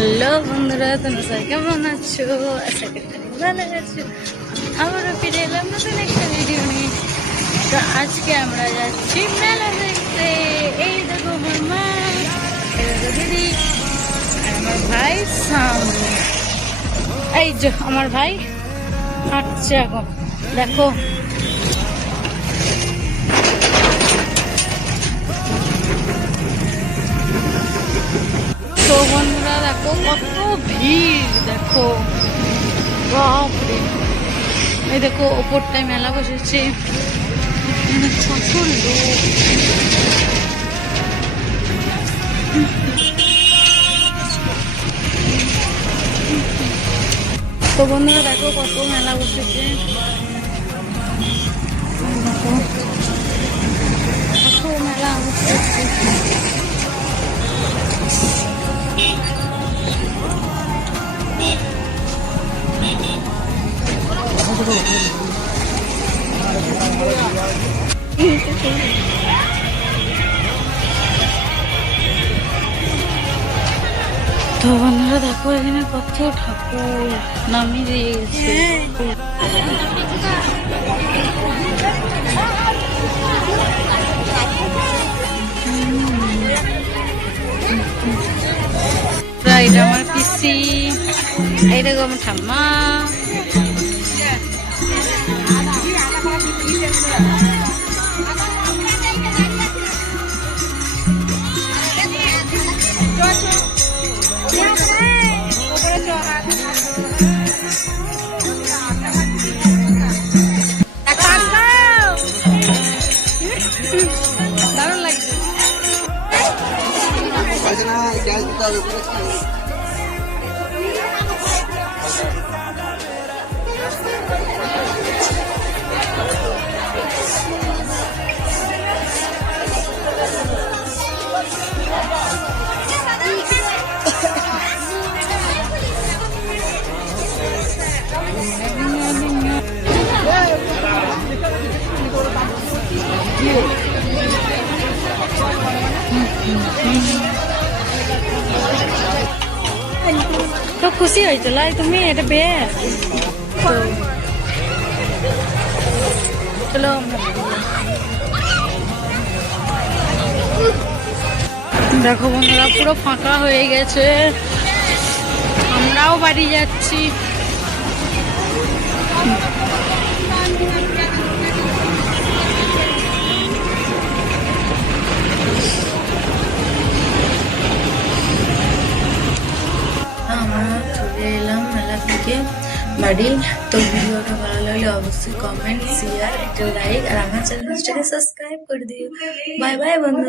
Hello বন্ধুরা, তোমরা সবাই কেমন আছো? আশা করি ভালো আছো। আবারও ফিরে এলাম নতুন একটা ভিডিও নিয়ে। তো আজকে আমরা যাচ্ছি মেলা দেখতে। এই দেখো আমার মা, এই দেখো দিদি আর আমার ভাই সামনে। এই যে আমার ভাই হাঁটছে এখন, দেখো। তো বন্ধুরা দেখো কত ভিড়, দেখো বাপরে। এই দেখো ওপরটায় মেলা বসেছে, কত লোক। তো বন্ধুরা দেখো কত মেলা বসেছে, দেখো কত মেলা বসেছে। তো বন্ধুরা দেখো এখানে কত ঠাকুর নামিয়ে দিয়ে গেছে। এটা আমার পিসি, এই দেখো আমার ঠাম্মা। দারুণ লাগছে। তো খুশি হয়েছিল তুমি এটা পেয়ে? চলো দেখো বন্ধুরা পুরো ফাঁকা হয়ে গেছে, আমরাও বাড়ি যাচ্ছি। আমরা চলে এলাম মেলা থেকে বাড়ি। তো ভিডিওটা ভালো লাগলে অবশ্যই কমেন্ট, শেয়ার, একটা লাইক আর আমার চ্যানেলটাকে সাবস্ক্রাইব করে দিও। বাই বাই বন্ধু।